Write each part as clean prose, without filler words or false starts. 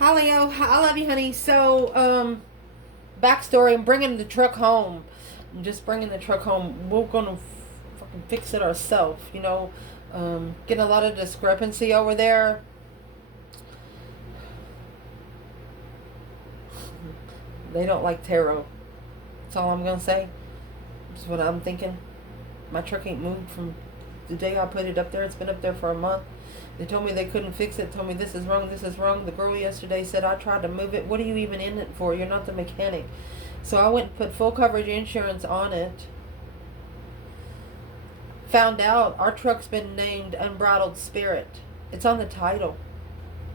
Hi Leo, I love you, honey. So, backstory: I'm bringing the truck home. I'm just bringing the truck home. We're gonna fucking fix it ourselves. Getting a lot of discrepancy over there. They don't like tarot. That's all I'm gonna say. That's what I'm thinking. My truck ain't moved from the day I put it up there. It's been up there for a month. They told me they couldn't fix it. Told me this is wrong, this is wrong. The girl yesterday said, I tried to move it. What are you even in it for? You're not the mechanic. So I went and put full coverage insurance on it. Found out our truck's been named Unbridled Spirit. It's on the title.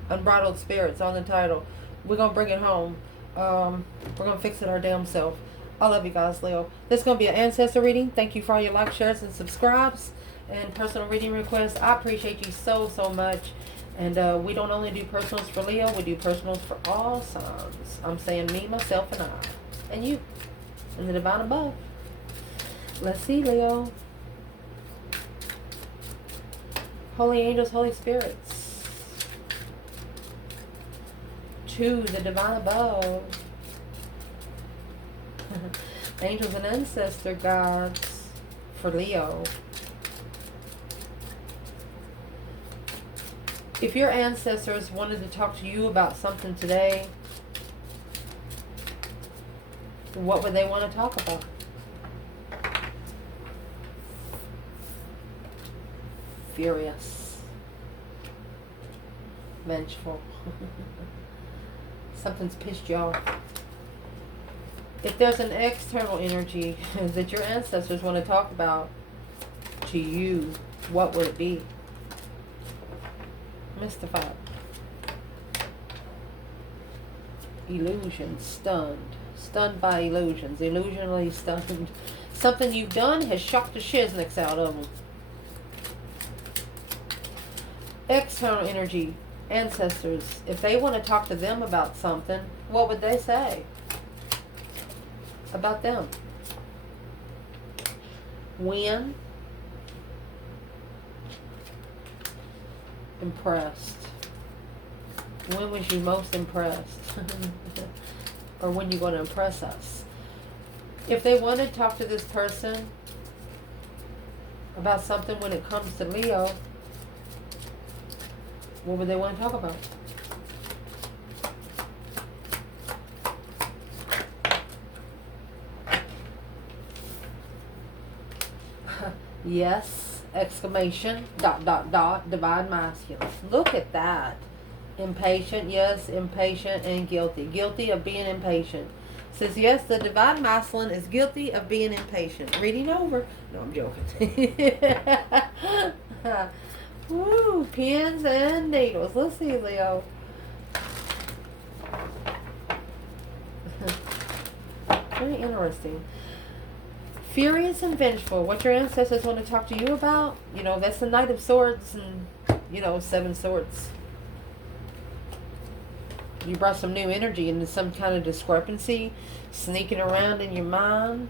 Unbridled Spirit's on the title. We're going to bring it home. We're going to fix it our damn self. I love you guys, Leo. This is going to be an ancestor reading. Thank you for all your likes, shares, and subscribes. And personal reading requests. I appreciate you so much. And we don't only do personals for Leo, we do personals for all signs. I'm saying me, myself, and I. And you. And the divine above. Let's see, Leo. Holy angels, Holy spirits. To the divine above. Angels and ancestor gods for Leo. If your ancestors wanted to talk to you about something today, what would they want to talk about? Furious. Vengeful. Something's pissed you off. If there's an external energy that your ancestors want to talk about to you, what would it be? Mystified. Illusion. Stunned. Stunned by illusions. Illusionally stunned. Something you've done has shocked the shiznix out of them. External energy. Ancestors. If they want to talk to them about something, what would they say about them? When? Impressed. When was you most impressed? Or when you going to impress us? If they want to talk to this person about something when it comes to Leo, what would they want to talk about? Yes. Exclamation. ... Divine masculine. Look at that. Impatient. Yes. Impatient and guilty. Guilty of being impatient. Says yes, the divine masculine is guilty of being impatient. Reading over. No, I'm joking. Woo. Pins and needles. Let's see, Leo. Very interesting. Furious and vengeful. What your ancestors want to talk to you about? You know, that's the Knight of Swords and, you know, 7 swords. You brought some new energy into some kind of discrepancy, sneaking around in your mind,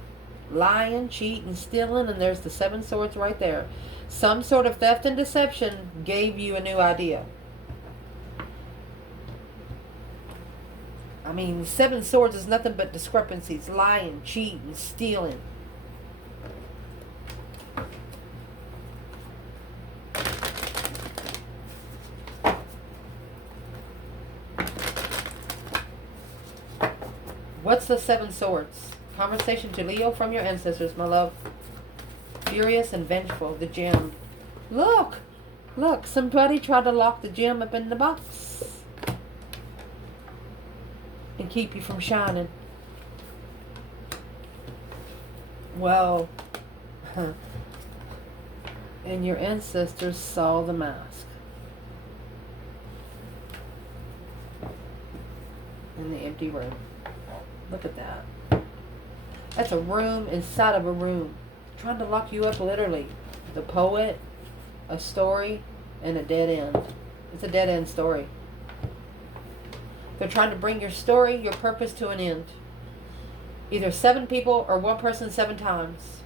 lying, cheating, stealing, and there's the 7 swords right there. Some sort of theft and deception gave you a new idea. I mean, 7 swords is nothing but discrepancies, lying, cheating, stealing. What's the 7 swords? Conversation to Leo from your ancestors, my love. Furious and vengeful. The gem. Look! Look, somebody tried to lock the gem up in the box. And keep you from shining. Well, and your ancestors saw the mask. In the empty room. Look at that. That's a room inside of a room. Trying to lock you up literally. The poet, a story, and a dead end. It's a dead end story. They're trying to bring your story, your purpose to an end. Either 7 people or 1 person 7 times.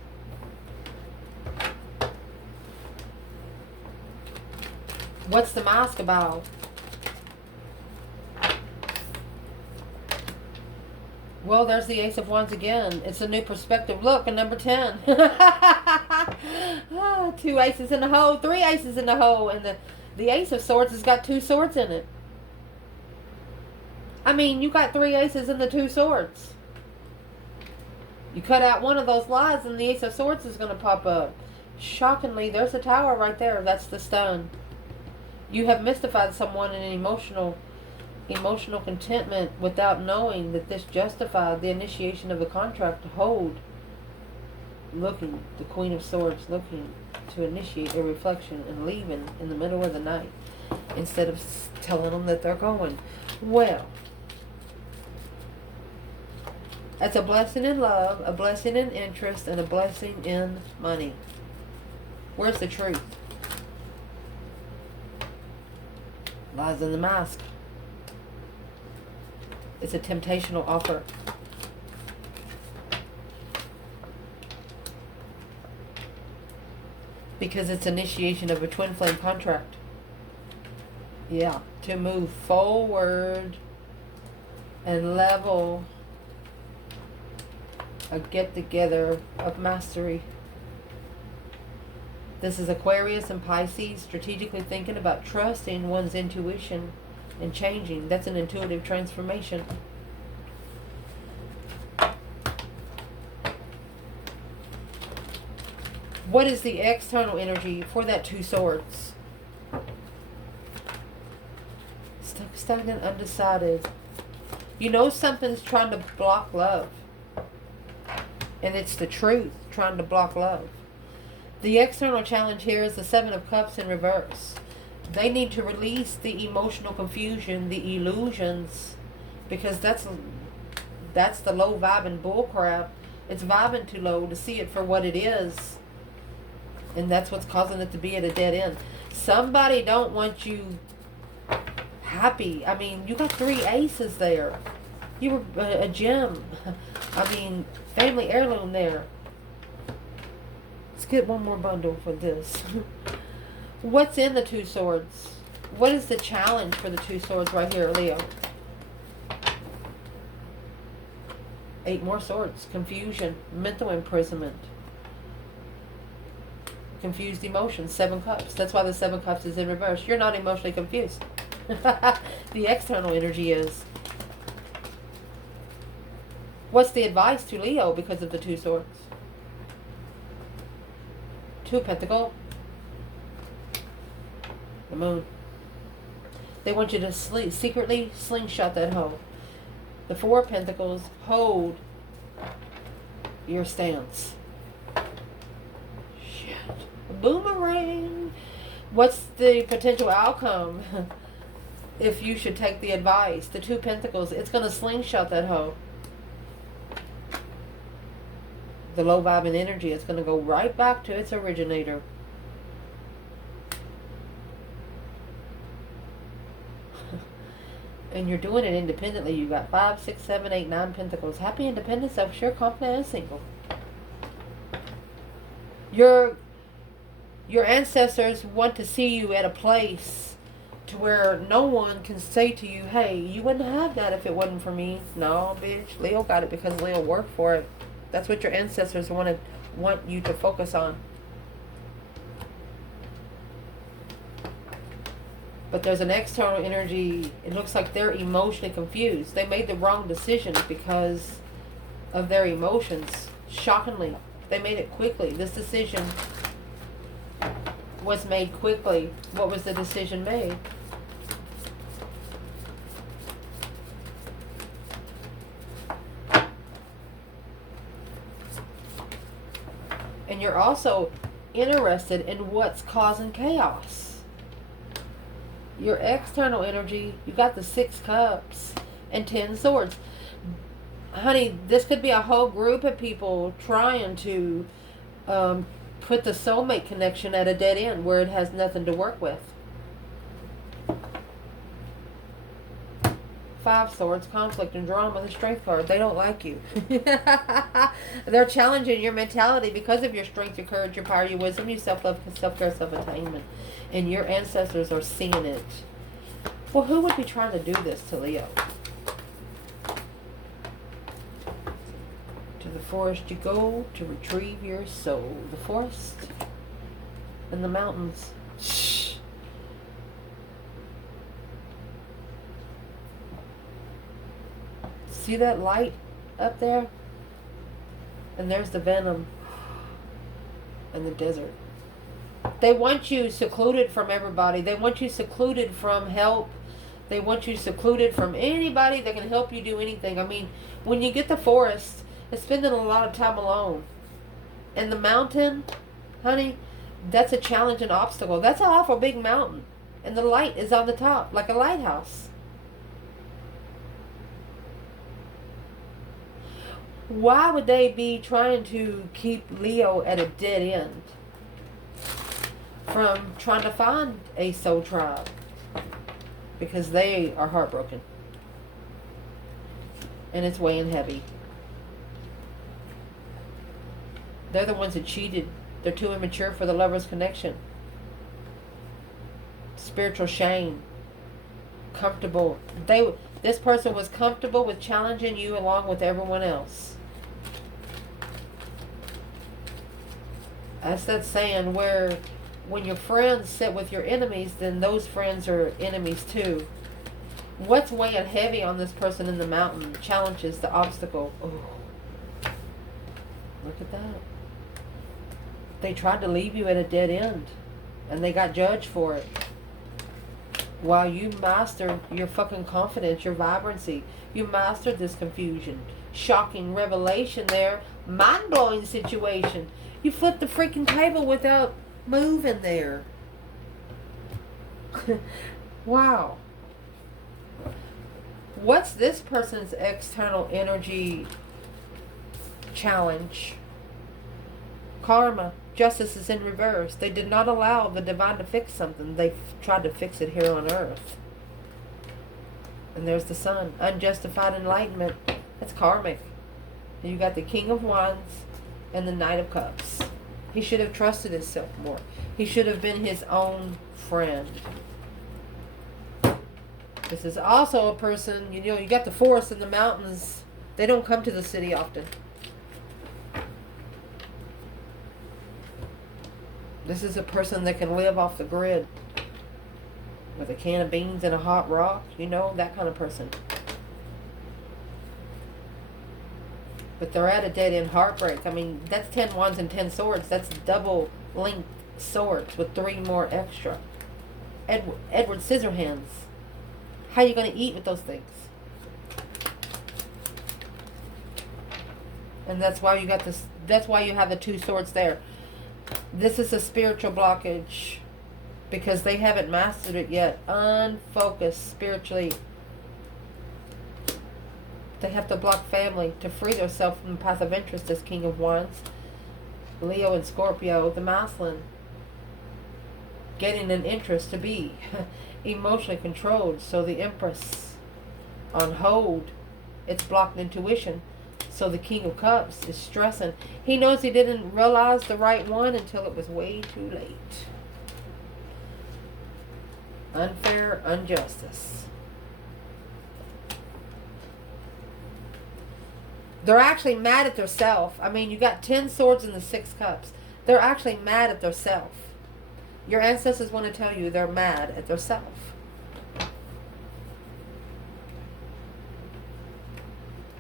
What's the mask about? Well, there's the Ace of Wands again. It's a new perspective. Look, a number 10. Two aces in the hole, three aces in the hole, and the Ace of Swords has got two swords in it. I mean, you got three aces and the two swords. You cut out one of those lies and the Ace of Swords is going to pop up. Shockingly, there's a tower right there. That's the stone. You have mystified someone in an emotional contentment without knowing that this justified the initiation of the contract to hold. Looking, the Queen of Swords looking to initiate a reflection and leaving in the middle of the night instead of telling them that they're going. Well, that's a blessing in love, a blessing in interest, and a blessing in money. Where's the truth? Lies in the mask. It's a temptational offer. Because it's initiation of a twin flame contract. Yeah, to move forward and level a get-together of mastery. This is Aquarius and Pisces, strategically thinking about trusting one's intuition and changing. That's an intuitive transformation. What is the external energy for that two swords? Stuck, stagnant, undecided. You know something's trying to block love. And it's the truth trying to block love. The external challenge here is the Seven of Cups in reverse. They need to release the emotional confusion, the illusions, because that's the low vibing bullcrap. It's vibing too low to see it for what it is. And that's what's causing it to be at a dead end. Somebody don't want you happy. I mean, you got three aces there. You were a gem. I mean, family heirloom there. Let's get one more bundle for this. What's in the two swords? What is the challenge for the two swords right here, Leo? 8 more swords. Confusion. Mental imprisonment. Confused emotions. 7 cups. That's why the 7 cups is in reverse. You're not emotionally confused. The external energy is. What's the advice to Leo because of the two swords? 2 of Pentacles. The Moon. They want you to secretly slingshot that hoe. The 4 of Pentacles. Hold your stance. Shit. Boomerang. What's the potential outcome if you should take the advice? The 2 of Pentacles. It's going to slingshot that hoe. The low vibing energy, it's going to go right back to its originator. And you're doing it independently. You got 5, 6, 7, 8, 9 Pentacles. Happy, independent, self-sure, confident, and single. Your ancestors want to see you at a place to where no one can say to you, hey, you wouldn't have that if it wasn't for me. No, bitch. Leo got it because Leo worked for it. That's what your ancestors want you to focus on. But there's an external energy. It looks like they're emotionally confused. They made the wrong decision because of their emotions. Shockingly. They made it quickly. This decision was made quickly. What was the decision made? And you're also interested in what's causing chaos. Your external energy, you got the 6 cups and 10 swords. Honey, this could be a whole group of people trying to put the soulmate connection at a dead end where it has nothing to work with. 5 swords, conflict and drama, the strength card. They don't like you. They're challenging your mentality because of your strength, your courage, your power, your wisdom, your self-love, self-care, self-attainment. And your ancestors are seeing it. Well, who would be trying to do this to Leo? the forest you go to retrieve your soul. The forest and the mountains. Shh. See that light up there? And there's the venom and the desert. They want you secluded from everybody. They want you secluded from help. They want you secluded from anybody that can help you do anything. I mean, when you get the forest, it's spending a lot of time alone. And the mountain, honey, that's a challenge and obstacle. That's an awful big mountain. And the light is on the top, like a lighthouse. Why would they be trying to keep Leo at a dead end from trying to find a soul tribe? Because they are heartbroken. And it's weighing heavy. They're the ones that cheated. They're too immature for the lover's connection. Spiritual shame. Comfortable. This person was comfortable with challenging you along with everyone else. That's that saying where when your friends sit with your enemies, then those friends are enemies too. What's weighing heavy on this person in the mountain? Challenges, the obstacle. Oh, look at that. They tried to leave you at a dead end, and they got judged for it. While you mastered your fucking confidence, your vibrancy, you mastered this confusion. Shocking revelation there. Mind-blowing situation. You flipped the freaking table without moving there. Wow. What's this person's external energy challenge? Karma. Justice is in reverse. They did not allow the divine to fix something. They tried to fix it here on earth. And there's the sun. Unjustified enlightenment. That's karmic. And you got the King of Wands and the Knight of Cups. He should have trusted himself more. He should have been his own friend. This is also a person, you got the forest and the mountains. They don't come to the city often. This is a person that can live off the grid. With a can of beans and a hot rock. That kind of person. But they're at a dead-end heartbreak. I mean, that's 10 wands and 10 swords. That's double length swords with 3 more extra. Edward Scissorhands. How are you going to eat with those things? And that's why you got this. That's why you have the 2 swords there. This is a spiritual blockage. Because they haven't mastered it yet. Unfocused spiritually. They have to block family to free themselves from the path of interest as King of Wands. Leo and Scorpio, the masculine. Getting an interest to be emotionally controlled. So the Empress on hold. It's blocked intuition. So the King of Cups is stressing. He knows he didn't realize the right one until it was way too late. Unfair injustice. They're actually mad at themselves. I mean, you got 10 swords and the 6 cups. They're actually mad at themselves. Your ancestors want to tell you they're mad at themselves.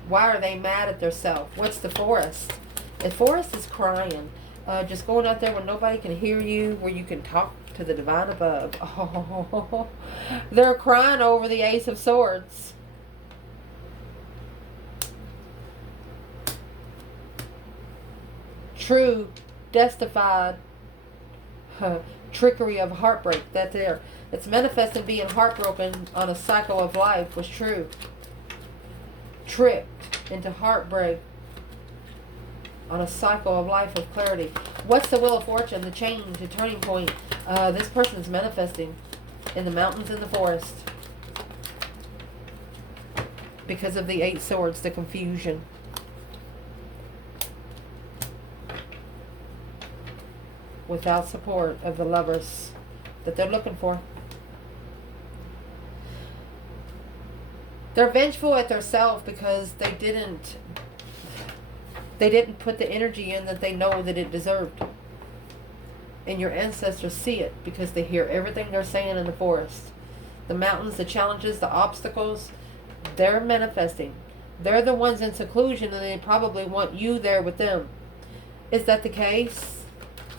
Why are they mad at themselves? What's the forest? The forest is crying. Just going out there where nobody can hear you, where you can talk to the divine above. Oh, they're crying over the Ace of Swords. True, testified trickery of heartbreak. That there. It's manifesting being heartbroken on a cycle of life was true. Tricked into heartbreak on a cycle of life of clarity. What's the Wheel of Fortune? The change, the turning point. This person is manifesting in the mountains and the forest. Because of the 8 swords, the confusion. Without support of the lovers that they're looking for. They're vengeful at themselves because they They didn't put the energy in that they know that it deserved. And your ancestors see it because they hear everything they're saying in the forest. The mountains, the challenges, the obstacles, they're manifesting. They're the ones in seclusion and they probably want you there with them. Is that the case?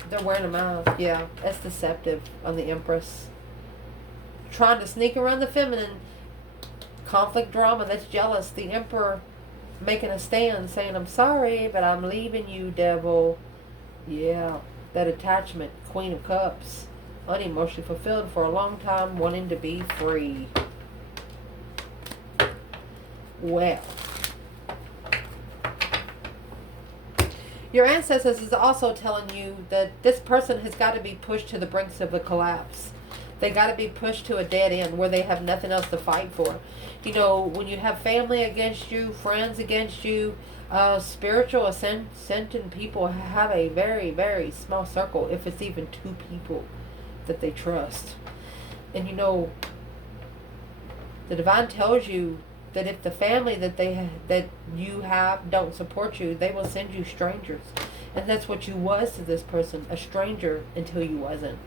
They're wearing a mask. Yeah, that's deceptive on the Empress. Trying to sneak around the feminine. Conflict drama, that's jealous. The Emperor making a stand saying, I'm sorry, but I'm leaving you, devil. Yeah, that attachment. Queen of Cups. Unemotionally fulfilled for a long time, wanting to be free. Well, your ancestors is also telling you that this person has got to be pushed to the brinks of a collapse. They got to be pushed to a dead end where they have nothing else to fight for. You know, when you have family against you, friends against you, spiritual ascendant people have a very, very small circle, if it's even 2 people that they trust. And you know, the divine tells you that if the family that you have don't support you, they will send you strangers. And that's what you was to this person, a stranger until you wasn't.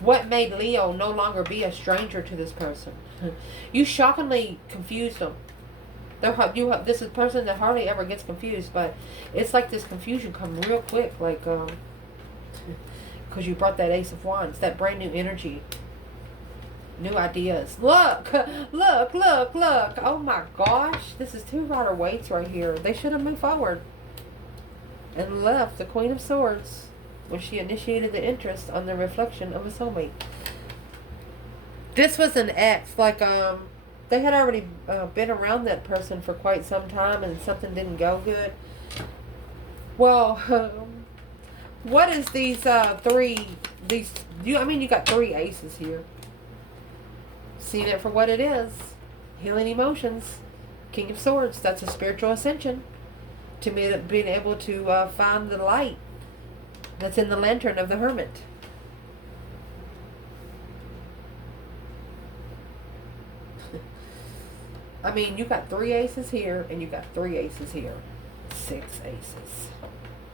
What made Leo no longer be a stranger to this person? You shockingly confused them. This is a person that hardly ever gets confused, but it's like this confusion come real quick, like because you brought that Ace of Wands, that brand new energy, new ideas. Look, look, look, look. Oh my gosh, this is 2 Rider-Waite's right here. They should have moved forward and left the Queen of Swords when she initiated the interest on the reflection of a soulmate. This was an ex, like they had already been around that person for quite some time and something didn't go good. Well, what is these you got 3 aces here. Seeing it for what it is. Healing emotions. King of Swords, that's a spiritual ascension. To me, being able to find the light that's in the lantern of the Hermit. I mean, you got 3 aces here, and you got 3 aces here. 6 aces.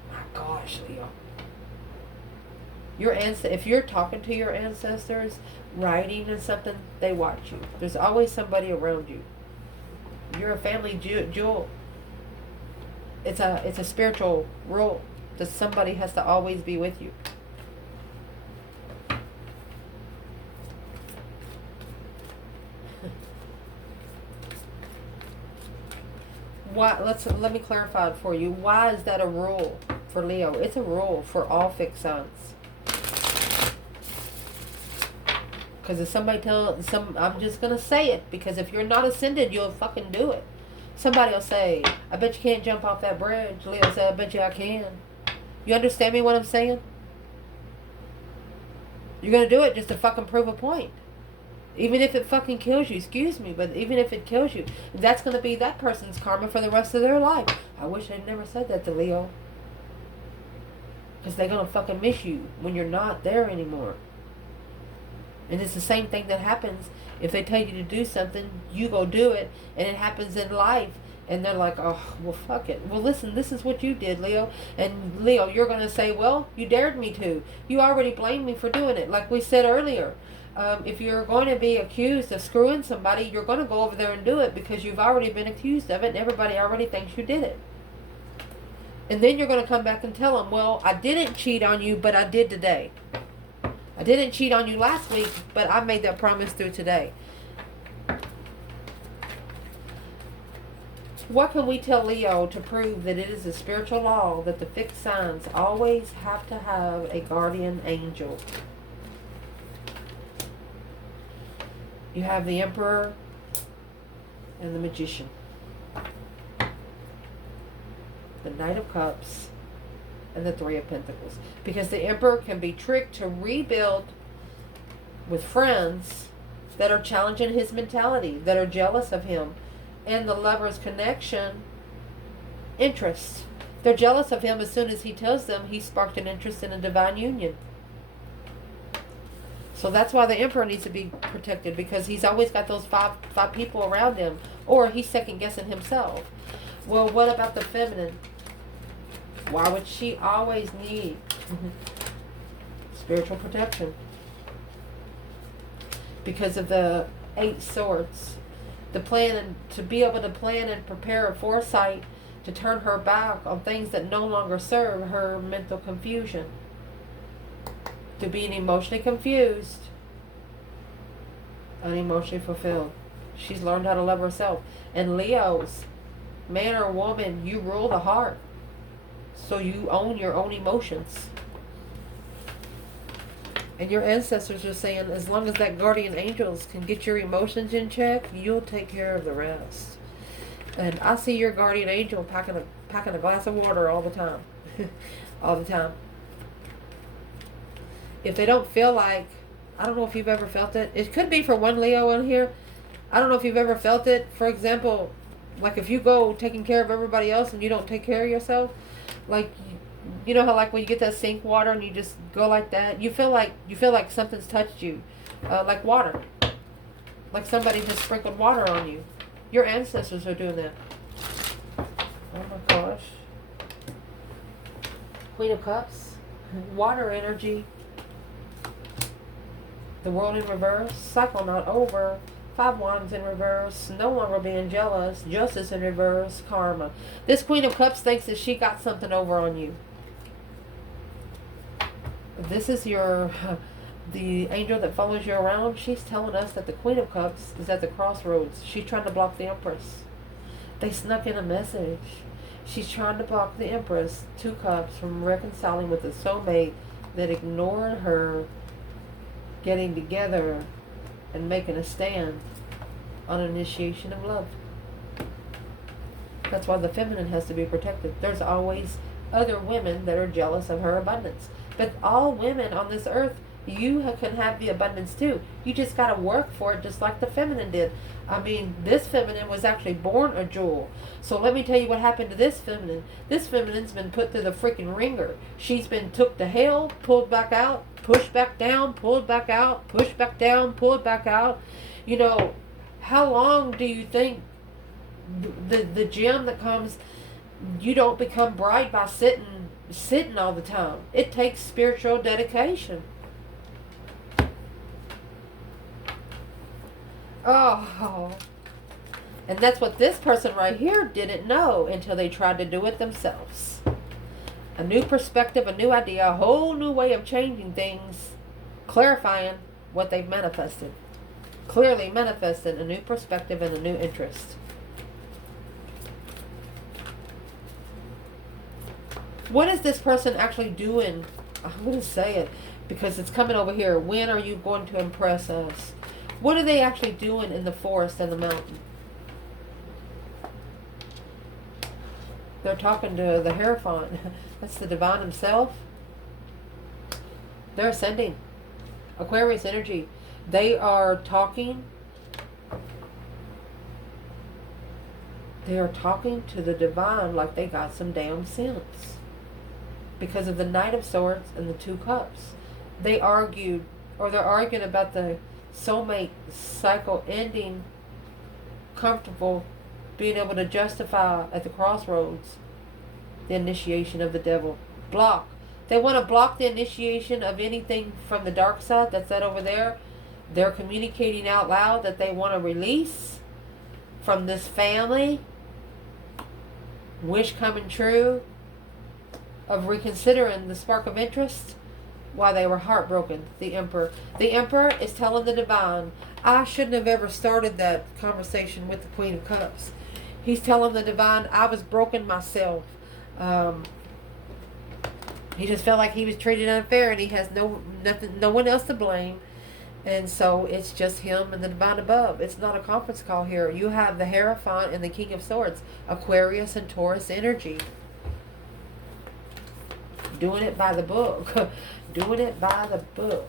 My gosh, Leo. If you're talking to your ancestors, writing and something, they watch you. There's always somebody around you. You're a family jewel. It's a spiritual rule that somebody has to always be with you. Let me clarify it for you. Why is that a rule for Leo? It's a rule for all fixed signs. Because if somebody I'm just gonna say it, because if you're not ascended, you'll fucking do it. Somebody will say, I bet you can't jump off that bridge. Leo will say, I bet you I can. You understand me what I'm saying? You're gonna do it just to fucking prove a point. Even if it fucking kills you, excuse me, but even if it kills you, that's going to be that person's karma for the rest of their life. I wish I'd never said that to Leo. Because they're going to fucking miss you when you're not there anymore. And it's the same thing that happens if they tell you to do something, you go do it, and it happens in life. And they're like, oh, well, fuck it. Well, listen, this is what you did, Leo. And Leo, you're going to say, well, you dared me to. You already blamed me for doing it, like we said earlier. If you're going to be accused of screwing somebody, you're going to go over there and do it because you've already been accused of it and everybody already thinks you did it. And then you're going to come back and tell them, well, I didn't cheat on you, but I did today. I didn't cheat on you last week, but I made that promise through today. What can we tell Leo to prove that it is a spiritual law that the fixed signs always have to have a guardian angel? You have the Emperor and the Magician. The Knight of Cups and the Three of Pentacles. Because the Emperor can be tricked to rebuild with friends that are challenging his mentality, that are jealous of him. And the Lover's connection, interest. They're jealous of him as soon as he tells them he sparked an interest in a divine union. So that's why the Emperor needs to be protected, because he's always got those five people around him, or he's second guessing himself. Well, what about the feminine? Why would she always need spiritual protection? Because of the 8 swords. The plan, and to be able to plan and prepare a foresight to turn her back on things that no longer serve her mental confusion. To being emotionally confused, unemotionally fulfilled. She's learned how to love herself. And Leos, man or woman, you rule the heart. So you own your own emotions. And your ancestors are saying, as long as that guardian angels can get your emotions in check, you'll take care of the rest. And I see your guardian angel packing a glass of water all the time. All the time. If they don't feel like, I don't know if you've ever felt it. It could be for one Leo in here. I don't know if you've ever felt it. For example, like if you go taking care of everybody else and you don't take care of yourself, like you know how like when you get that sink water and you just go like that, you feel like something's touched you, like water, like somebody has sprinkled water on you. Your ancestors are doing that. Oh my gosh. Queen of Cups, water energy. The world in reverse, cycle not over. 5 wands in reverse, no longer being jealous, justice in reverse, karma. This Queen of Cups thinks that she got something over on you. This is the angel that follows you around. She's telling us that the Queen of Cups is at the crossroads. She's trying to block the Empress. They snuck in a message. She's trying to block the Empress, 2 Cups, from reconciling with the soulmate that ignored her getting together and making a stand on initiation of love. That's why the feminine has to be protected. There's always other women that are jealous of her abundance. But all women on this earth, you can have the abundance too. You just got to work for it just like the feminine did. I mean, this feminine was actually born a jewel. So let me tell you what happened to this feminine. This feminine's been put through the freaking ringer. She's been took to hell, pulled back out, pushed back down, pulled back out, pushed back down, pulled back out. You know, how long do you think the gem that comes, you don't become bright by sitting all the time. It takes spiritual dedication. Oh, and that's what this person right here didn't know until they tried to do it themselves. A new perspective, a new idea, a whole new way of changing things, clarifying what they've manifested. Clearly manifested a new perspective and a new interest. What is this person actually doing? I'm going to say it because it's coming over here. When are you going to impress us? What are they actually doing in the forest and the mountain? They're talking to the Hierophant. That's the divine himself. They're ascending. Aquarius energy. They are talking. They are talking to the divine like they got some damn sense. Because of the Knight of Swords and the 2 Cups. They argued, or they're arguing about the soulmate cycle ending comfortable, being able to justify at the crossroads the initiation of the devil. Block. They want to block the initiation of anything from the dark side. That's that over there. They're communicating out loud that they want to release from this family. Wish coming true of reconsidering the spark of interest. Why they were heartbroken. The Emperor. The Emperor is telling the divine, I shouldn't have ever started that conversation with the Queen of Cups. He's telling the divine, I was broken myself. He just felt like he was treated unfair and he has no one else to blame. And so it's just him and the divine above. It's not a conference call here. You have the Hierophant and the King of Swords. Aquarius and Taurus energy. Doing it by the book. Doing it by the book.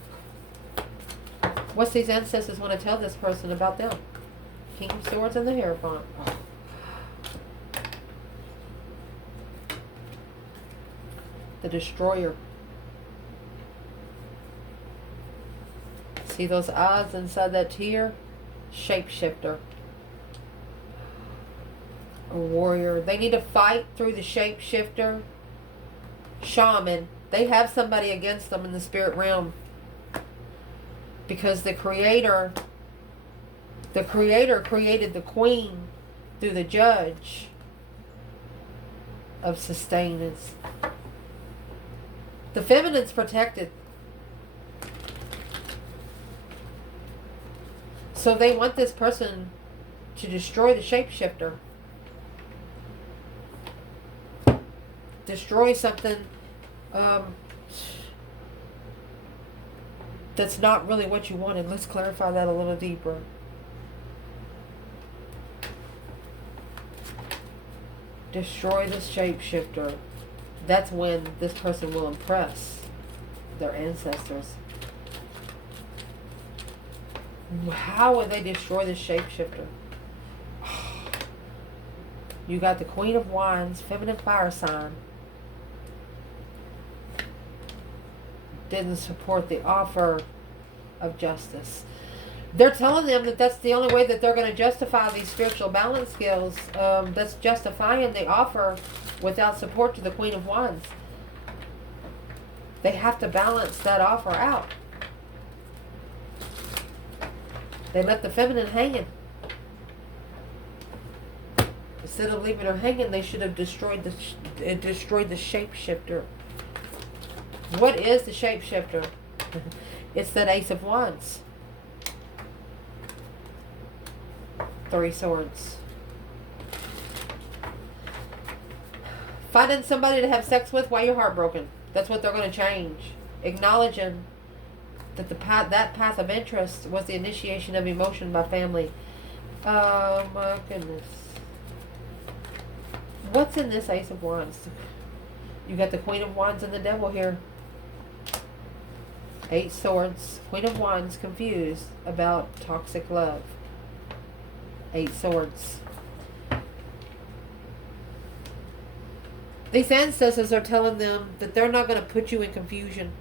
What's these ancestors want to tell this person about them? King of Swords and the Hierophant. Oh. The Destroyer. See those eyes inside that tear? Shapeshifter. A warrior. They need to fight through the shapeshifter. Shaman. They have somebody against them in the spirit realm. Because the creator created the queen through the judge of sustenance. The feminine's protected. So they want this person to destroy the shapeshifter. Destroy something that's not really what you wanted. Let's clarify that a little deeper. Destroy the shapeshifter. That's when this person will impress their ancestors. How would they destroy the shapeshifter? You got the Queen of Wands, feminine fire sign. Didn't support the offer of justice. They're telling them that that's the only way that they're going to justify these spiritual balance skills. That's justifying the offer without support to the Queen of Wands. They have to balance that offer out. They left the feminine hanging. Instead of leaving her hanging, they should have destroyed the shapeshifter. What is the shapeshifter? It's that Ace of Wands. 3 swords. Finding somebody to have sex with while you're heartbroken. That's what they're going to change. Acknowledging that that path of interest was the initiation of emotion by family. Oh my goodness. What's in this Ace of Wands? You got the Queen of Wands and the Devil here. 8 swords. Queen of Wands confused about toxic love. 8 swords. These ancestors are telling them that they're not going to put you in confusion.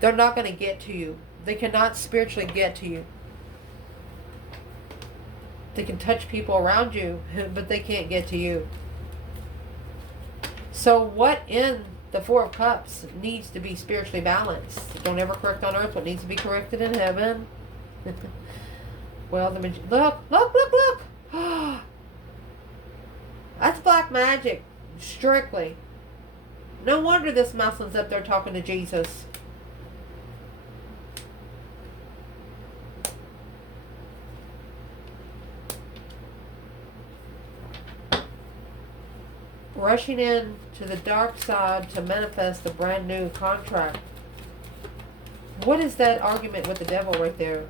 They're not going to get to you. They cannot spiritually get to you. They can touch people around you, but they can't get to you. So what in the 4 of Cups needs to be spiritually balanced? Don't ever correct on earth what needs to be corrected in heaven. Well, look. That's black magic. Strictly. No wonder this Muslim's up there talking to Jesus. Rushing in to the dark side to manifest a brand new contract. What is that argument with the devil right there?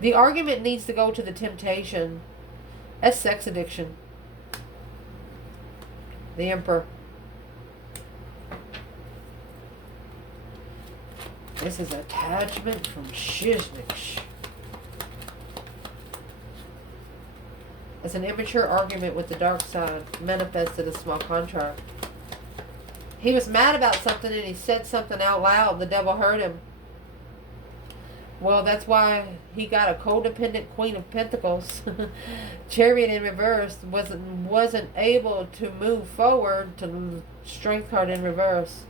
The argument needs to go to the temptation. That's sex addiction. The Emperor. This is attachment from Shiznich. It's an immature argument with the dark side, manifested a small contract. He was mad about something and he said something out loud. The devil heard him. Well, that's why he got a codependent Queen of Pentacles. Chariot in reverse wasn't able to move forward to Strength card in reverse.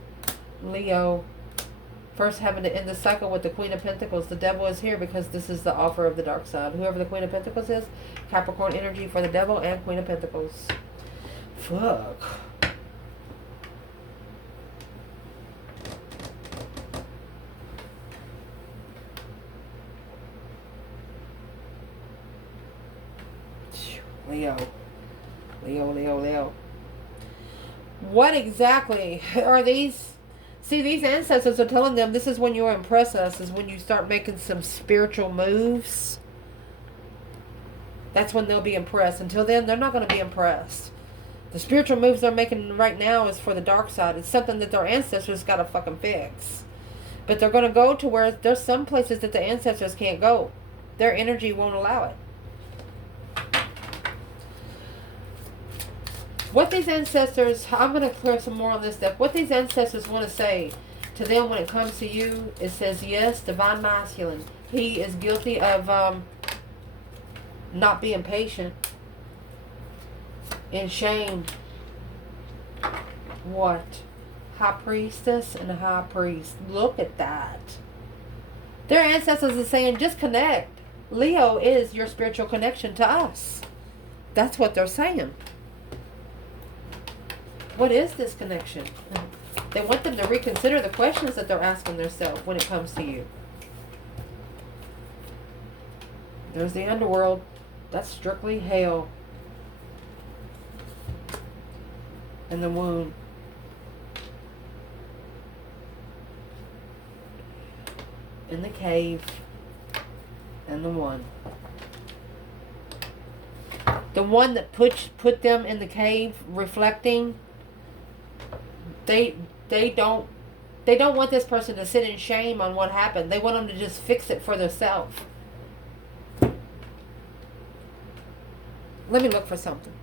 Leo. First having to end the cycle with the Queen of Pentacles. The devil is here because this is the offer of the dark side. Whoever the Queen of Pentacles is, Capricorn energy for the devil and Queen of Pentacles. Fuck. Leo. What exactly are these? See, these ancestors are telling them this is when you'll impress us, is when you start making some spiritual moves. That's when they'll be impressed. Until then, they're not going to be impressed. The spiritual moves they're making right now is for the dark side. It's something that their ancestors got to fucking fix. But they're going to go to where there's some places that the ancestors can't go. Their energy won't allow it. What these ancestors, I'm going to clear some more on this stuff. What these ancestors want to say to them when it comes to you, it says, yes, divine masculine. He is guilty of not being patient, in shame. What? High priestess and high priest. Look at that. Their ancestors are saying, just connect. Leo is your spiritual connection to us. That's what they're saying. What is this connection? They want them to reconsider the questions that they're asking themselves when it comes to you. There's the underworld. That's strictly hell. And the wound. In the cave. And the one. The one that put them in the cave reflecting. They don't want this person to sit in shame on what happened. They want them to just fix it for themselves. Let me look for something.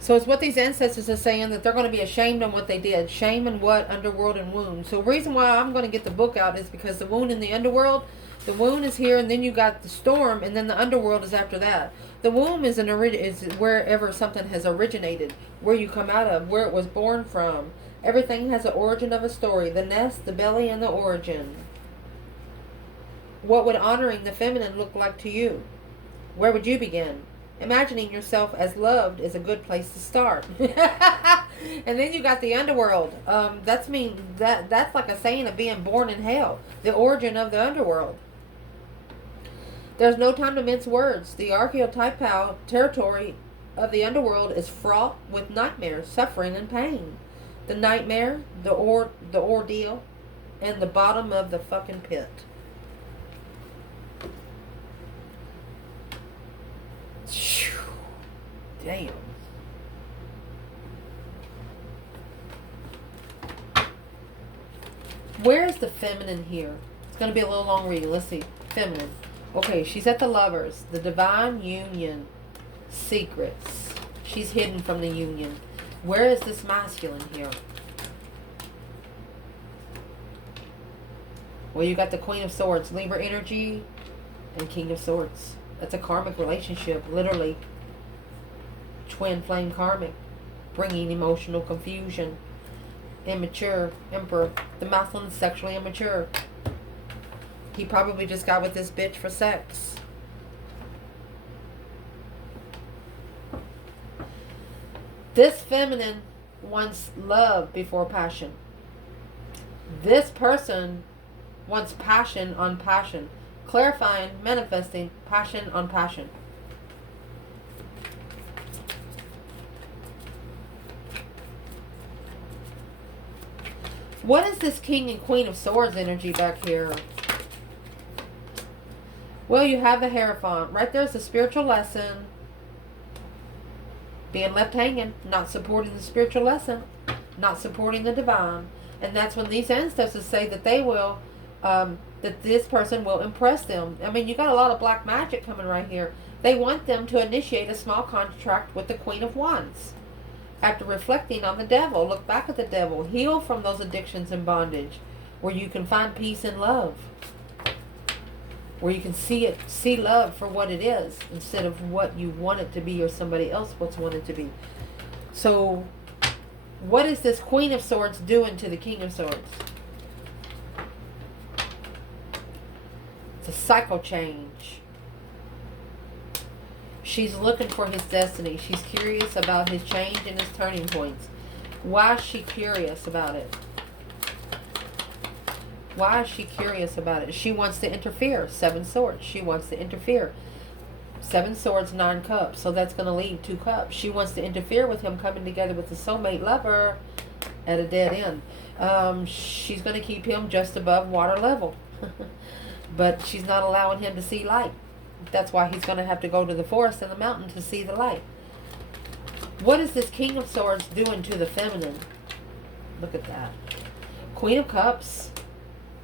So it's what these ancestors are saying, that they're going to be ashamed on what they did. Shame and what? Underworld and wound. So the reason why I'm going to get the book out is because the wound in the underworld, the wound is here, and then you got the storm, and then the underworld is after that. The womb is wherever something has originated, where you come out of, where it was born from. Everything has an origin of a story. The nest, the belly, and the origin. What would honoring the feminine look like to you? Where would you begin? Imagining yourself as loved is a good place to start. And then you got the underworld. That's like a saying of being born in hell. The origin of the underworld. There's no time to mince words. The archetypal territory of the underworld is fraught with nightmares, suffering, and pain. The nightmare, the ordeal, and the bottom of the fucking pit. Damn. Where's the feminine here? It's going to be a little long reading. Let's see. Feminine. Okay, she's at the lovers. The divine union. Secrets. She's hidden from the union. Where is this masculine here? Well, you got the Queen of Swords. Libra energy and King of Swords. That's a karmic relationship. Literally. Twin flame karmic. Bringing emotional confusion. Immature. Emperor. The masculine is sexually immature. He probably just got with this bitch for sex. This feminine wants love before passion. This person wants passion on passion. Clarifying, manifesting, passion on passion. What is this King and Queen of Swords energy back here? Well, you have the Hierophant. Right there's the spiritual lesson. Being left hanging. Not supporting the spiritual lesson. Not supporting the divine. And that's when these ancestors say that they will, that this person will impress them. I mean, you got a lot of black magic coming right here. They want them to initiate a small contract with the Queen of Wands. After reflecting on the devil, look back at the devil. Heal from those addictions and bondage. Where you can find peace and love. Where you can see love for what it is. Instead of what you want it to be or somebody else what's wanted to be. So, what is this Queen of Swords doing to the King of Swords? It's a cycle change. She's looking for his destiny. She's curious about his change and his turning points. Why is she curious about it? Why is she curious about it? She wants to interfere. 7 swords. She wants to interfere. 7 swords, 9 cups. So that's going to leave 2 cups. She wants to interfere with him coming together with the soulmate lover at a dead end. She's going to keep him just above water level. But she's not allowing him to see light. That's why he's going to have to go to the forest and the mountain to see the light. What is this King of Swords doing to the feminine? Look at that. Queen of Cups,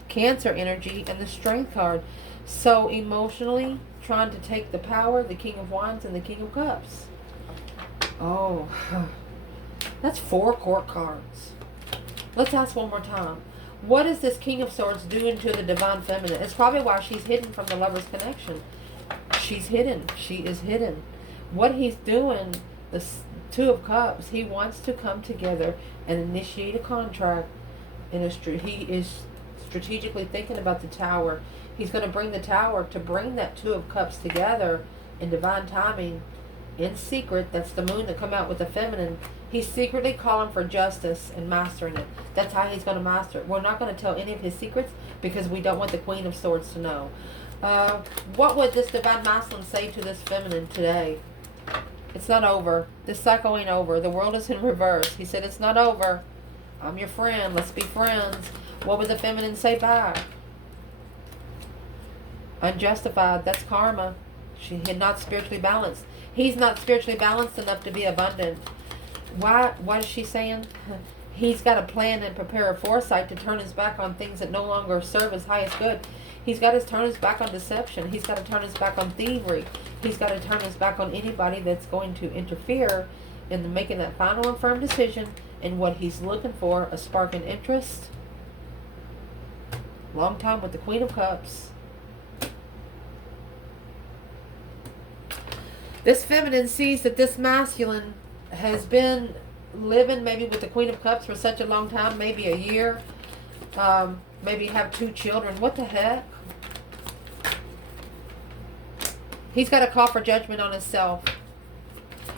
Cancer energy, and the Strength card. So emotionally trying to take the power, the King of Wands and the King of Cups. Oh, that's 4 court cards. Let's ask one more time. What is this King of Swords doing to the divine feminine? It's probably why she's hidden from the lover's connection. She's hidden. She is hidden. What he's doing, the Two of Cups, he wants to come together and initiate a contract. He is strategically thinking about the Tower. He's going to bring the Tower to bring that Two of Cups together in divine timing, in secret. That's the moon to come out with the feminine. He's secretly calling for justice and mastering it. That's how he's going to master it. We're not going to tell any of his secrets because we don't want the Queen of Swords to know. What would this divine masculine say to this feminine today? It's not over. This cycle ain't over. The world is in reverse. He said, it's not over. I'm your friend. Let's be friends. What would the feminine say back? Unjustified. That's karma. She's not spiritually balanced. He's not spiritually balanced enough to be abundant. Why? What is she saying? He's got to plan and prepare a foresight to turn his back on things that no longer serve his highest good. He's got to turn his back on deception. He's got to turn his back on thievery. He's got to turn his back on anybody that's going to interfere in making that final and firm decision in what he's looking for, a spark in interest. Long time with the Queen of Cups. This feminine sees that this masculine has been living maybe with the Queen of Cups for such a long time, maybe a year, maybe have 2 children. What the heck? He's got to call for judgment on himself.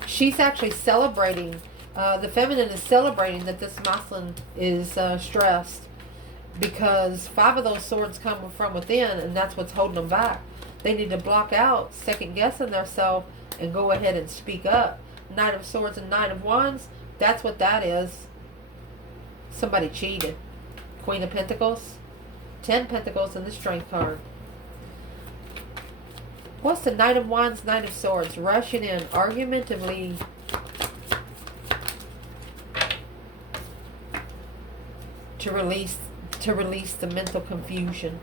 She's actually celebrating. The feminine is celebrating that this masculine is stressed because 5 of those swords come from within, and that's what's holding them back. They need to block out second guessing themselves and go ahead and speak up. Knight of Swords and Knight of Wands, that's what that is. Somebody cheated. Queen of Pentacles, 10 Pentacles, and the Strength card. What's the Knight of Wands, Knight of Swords? Rushing in argumentatively. To release the mental confusion.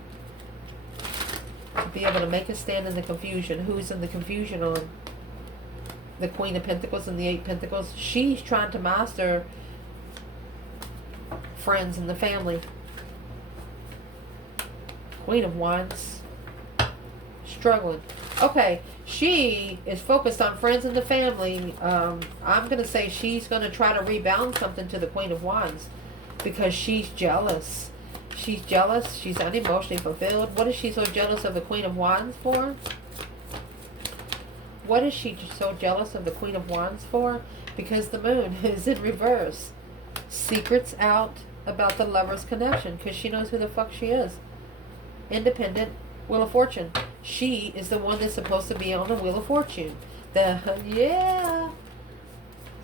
To be able to make a stand in the confusion. Who's in the confusion on? The Queen of Pentacles and the 8 Pentacles. She's trying to master friends and the family. Queen of Wands. Struggling. Okay, she is focused on friends and the family. I'm going to say she's going to try to rebalance something to the Queen of Wands because she's jealous. She's jealous. She's unemotionally fulfilled. What is she so jealous of the Queen of Wands for? What is she so jealous of the Queen of Wands for? Because the moon is in reverse. Secrets out about the lover's connection because she knows who the fuck she is. Independent. Wheel of Fortune. She is the one that's supposed to be on the Wheel of Fortune. Yeah.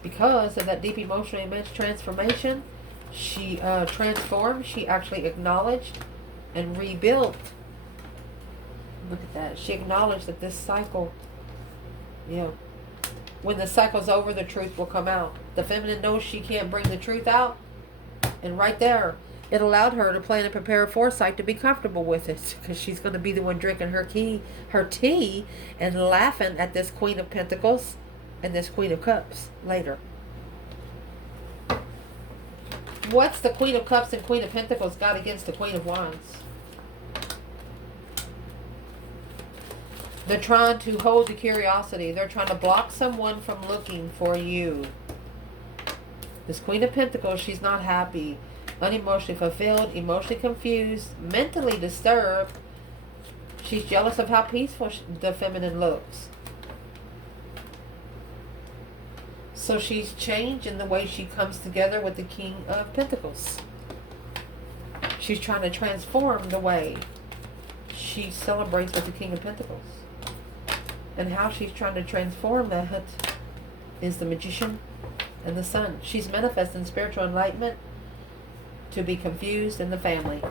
Because of that deep emotional immense transformation, she transformed. She actually acknowledged and rebuilt. Look at that. She acknowledged that this cycle, when the cycle's over, the truth will come out. The feminine knows she can't bring the truth out. And right there, it allowed her to plan and prepare a foresight to be comfortable with it. Because she's going to be the one drinking her tea and laughing at this Queen of Pentacles and this Queen of Cups later. What's the Queen of Cups and Queen of Pentacles got against the Queen of Wands? They're trying to hold the curiosity. They're trying to block someone from looking for you. This Queen of Pentacles, she's not happy. Unemotionally fulfilled, emotionally confused, mentally disturbed. She's jealous of how peaceful the feminine looks. So she's changed in the way she comes together with the King of Pentacles. She's trying to transform the way she celebrates with the King of Pentacles. And how she's trying to transform that is the Magician and the Sun. She's manifesting spiritual enlightenment to be confused in the family.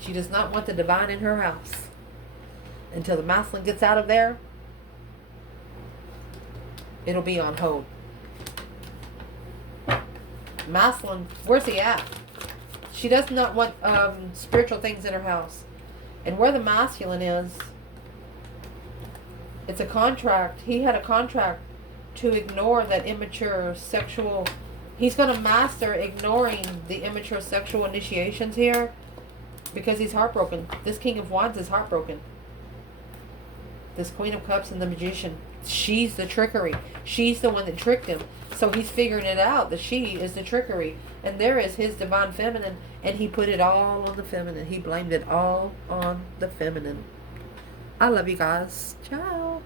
She does not want the divine in her house. Until the masculine gets out of there, it'll be on hold. Masculine, where's he at? She does not want spiritual things in her house. And where the masculine is, it's a contract. He had a contract to ignore that immature sexual. He's going to master ignoring the immature sexual initiations here because he's heartbroken. This King of Wands is heartbroken. This Queen of Cups and the Magician. She's the trickery. She's the one that tricked him. So he's figuring it out that she is the trickery. And there is his divine feminine. And he put it all on the feminine. He blamed it all on the feminine. I love you guys. Ciao.